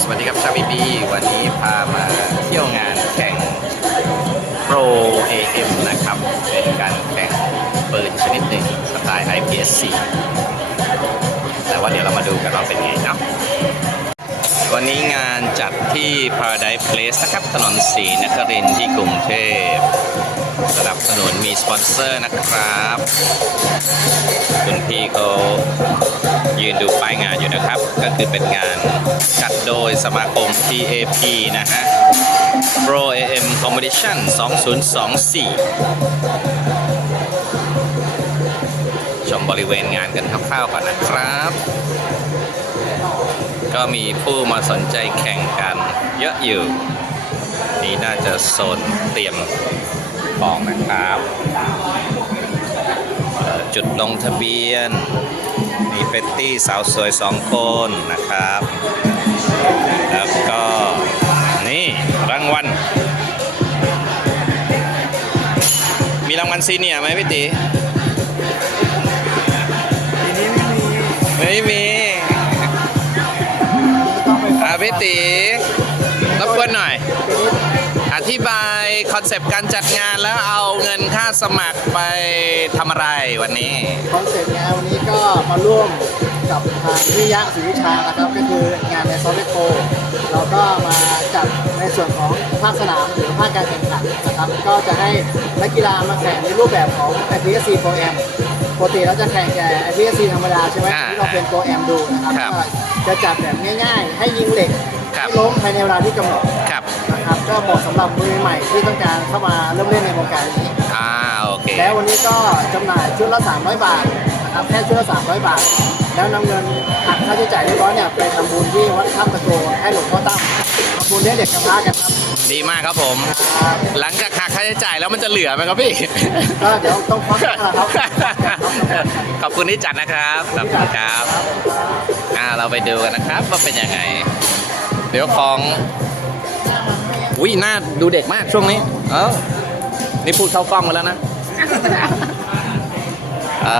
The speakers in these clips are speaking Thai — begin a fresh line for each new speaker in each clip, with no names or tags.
สวัสดีครับชาบีบีวันนี้พามาเที่ยวงานแข่ง Pro AM นะครับ เป็นการแข่งปืนชนิดหนึ่งสไตล์ IPS4 แต่ว่าเดี๋ยวเรามาดูกันว่าเป็นไงนะ นนี้งานจัดที่ Paradise Place นะครับ ถนนศรีนครินที่กรุงเทพสนับสนุนมีสปอนเซอร์นะครับ คุณพี่เขายืนดูป้ายงานอยู่นะครับ ก็คือเป็นงานจัดโดยสมาคม TAP นะฮะ Pro AM Competition 2024 ชมบริเวณงานกันคร่าวๆก่อนนะครับ ก็มีผู้มาสนใจแข่งกันเยอะอยู่ นี่น่าจะโซนเตรียมของนะครับ จุดลงทะเบียน มีเฟตตี้สาวสวยสองคนนะครับ แล้วก็นี่รางวัล มีรางวัลซีเนียไหมพี่ตี
ทีนี้ไม่มี
ธิบายคอนเซปต์การจัดงานแล้วเอาเงินค่าสมัครไปทำอะไรวันนี้
คอนเซ็ปต์งานวันนี้ก็มาร่วมกับทางวิยะศรีวิชานะครับ ก็คืองานในซอฟต์โปเราก็มาจัดในส่วนของภาคสนามหรือภาคการแข่งขันนะครับ ก็จะให้นักกีฬามาแข่งในรูปแบบของ IPSC Pro M ปกติเราจะแข่งแค่ IPSC ธรรมดาใช่ไหม
อ่า
ที่เราเป็น Pro M ดูนะครับ
ครับ
ก็จะจัดแบบง่ายๆ ให้ยิงเหล็ก
ครับ
ให้ล้มภายในเวลาที่กำหนด
ครับ
นะครับก็เหมาะสำหรับมือใหม่ที่ต้องการเข้ามาเริ่มเล่นในวงการนี้
อ่าโอเค
แล้ววันนี้ก็จำหน่ายชุดละ 300 บาทนะครับแค่ชุดละ 300 บาท แล้วนำเงินหักค่าใช้จ่ายเรียบร้อยเนี่ยไปทำบุญที่วัดถ้ำตะโกให้หลวงพ่อตั้มทำบุญให้เด็กกำพร้ากันครับ
ดีมากครับผม
อ่า
หลังจากหักค่าใช้จ่ายแล้วมันจะเหลือไหมครับพี่
ก็เดี๋ยวต้องควักนะครับ
ขอบคุณที่จัดนะครับขอบคุณครับ อ่าเราไปดูกันนะครับว่าเป็นยังไง เดี๋ยวของ วิหน้าดูเด็กมากช่วงนี้ เออนี่พูดเข้ากล้องมาแล้วนะเอ่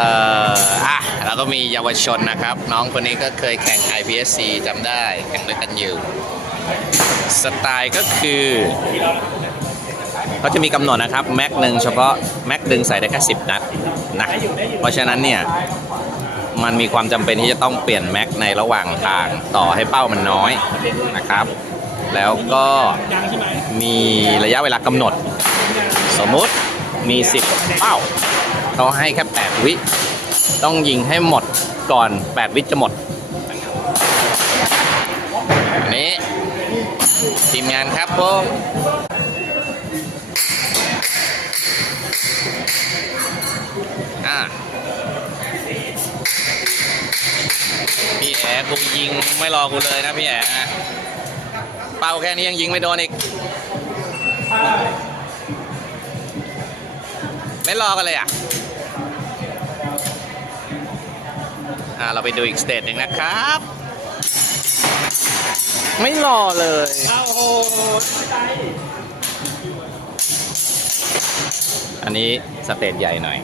ออะแล้วก็มีเยาวชนนะครับ น้องคนนี้ก็เคยแข่ง IPSC จำได้แข่งด้วยกันอยู่สไตล์ก็คือเขาจะมีกำหนดนะครับ แม็กหนึ่งเฉพาะ แม็กดึงใส่ได้แค่10นัดนะเพราะฉะนั้นเนี่ย มันมีความจำเป็นที่จะต้องเปลี่ยนแม็กในระหว่างทางต่อให้เป้ามันน้อยนะครับ แล้วก็มีระยะเวลากำหนด สมมุติมี 10 เป้าเขาให้แค่ 8 วิ ต้องยิงให้หมดก่อน 8 วิจะหมดอันนี้ทีมงานครับผมอะพี่แอกูยิงไม่รอกูเลยนะพี่แอ เป้าแค่นี้ยังยิงไม่โดนอีกไม่รอกันเลยอะอ่าเราไปดูอีกสเตจหนึ่งนะครับ ไม่รอเลยอันนี้สเตจใหญ่หน่อย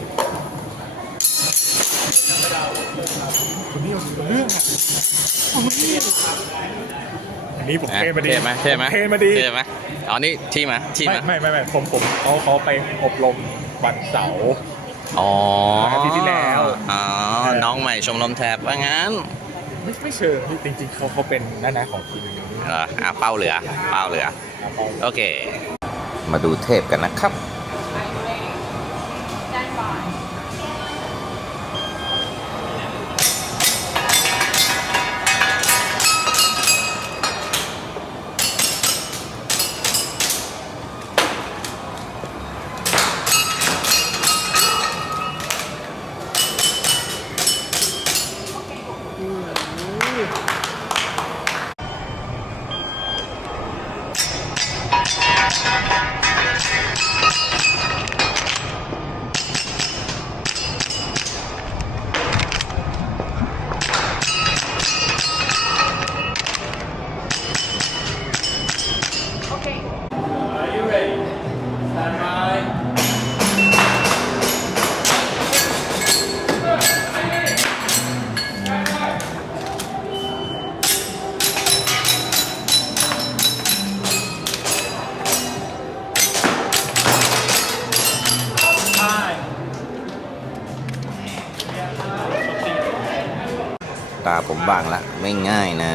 เรื่
อั นนี้ผม
นะ
เทมาดี
เท่ไหมเท่ไหม
เทมาดี
เท่ไหมอ๋อนี่ที่มาที่
ไม่
มา
ไม่ไม่ไม่ผมผมเขาเขาไปอบรมวันเสาร์
อ๋อ
อาทิตย์ที่แล้ว
อ๋อน้องใหม่ชมรมแถบว่างั้น
ไม่ไม่เชิงพี่จริงๆเขาเขาเป็นนั่นนะของทีมนี้
เหรออะเป้าเหลือ เป้าเหลือ
ครับเขา
โอเค มาดูเทพกันนะครับ ผมบ้างละ ไม่ง่ายนะ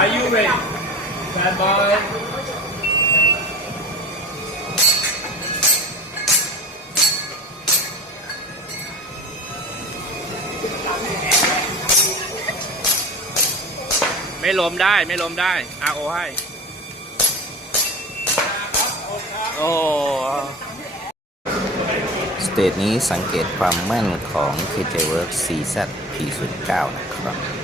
Are you ready Bad boy ไม่ล้มได้ไม่ล้มได้ RO ให้
เตจนี้สังเกตความแม่นของ KJ Works CZ P09 นะครับ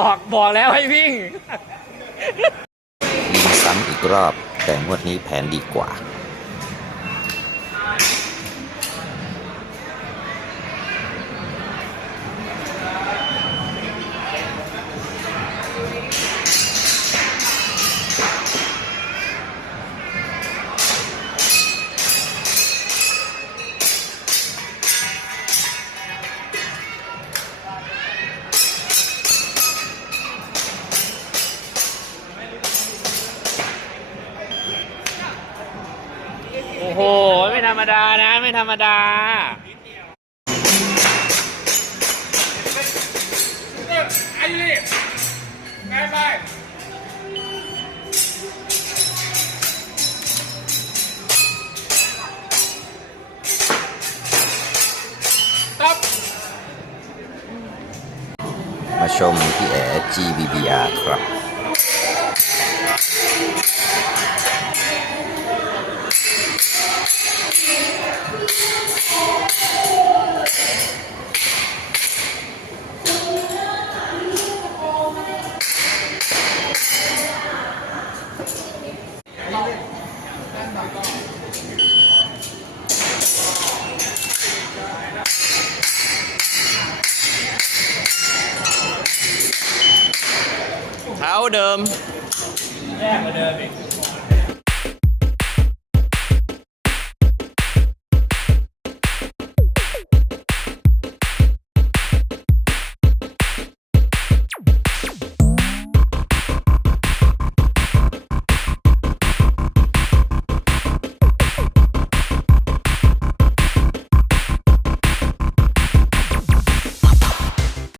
บอกบอกแล้วให้วิ่ง
ยิงซ้ำอีกรอบ แต่งวดนี้แผนดีกว่า
ม่ธรรมดานะ ไม่ธรรมดา
มาชมพี่แอ GBBR ครับ เท้า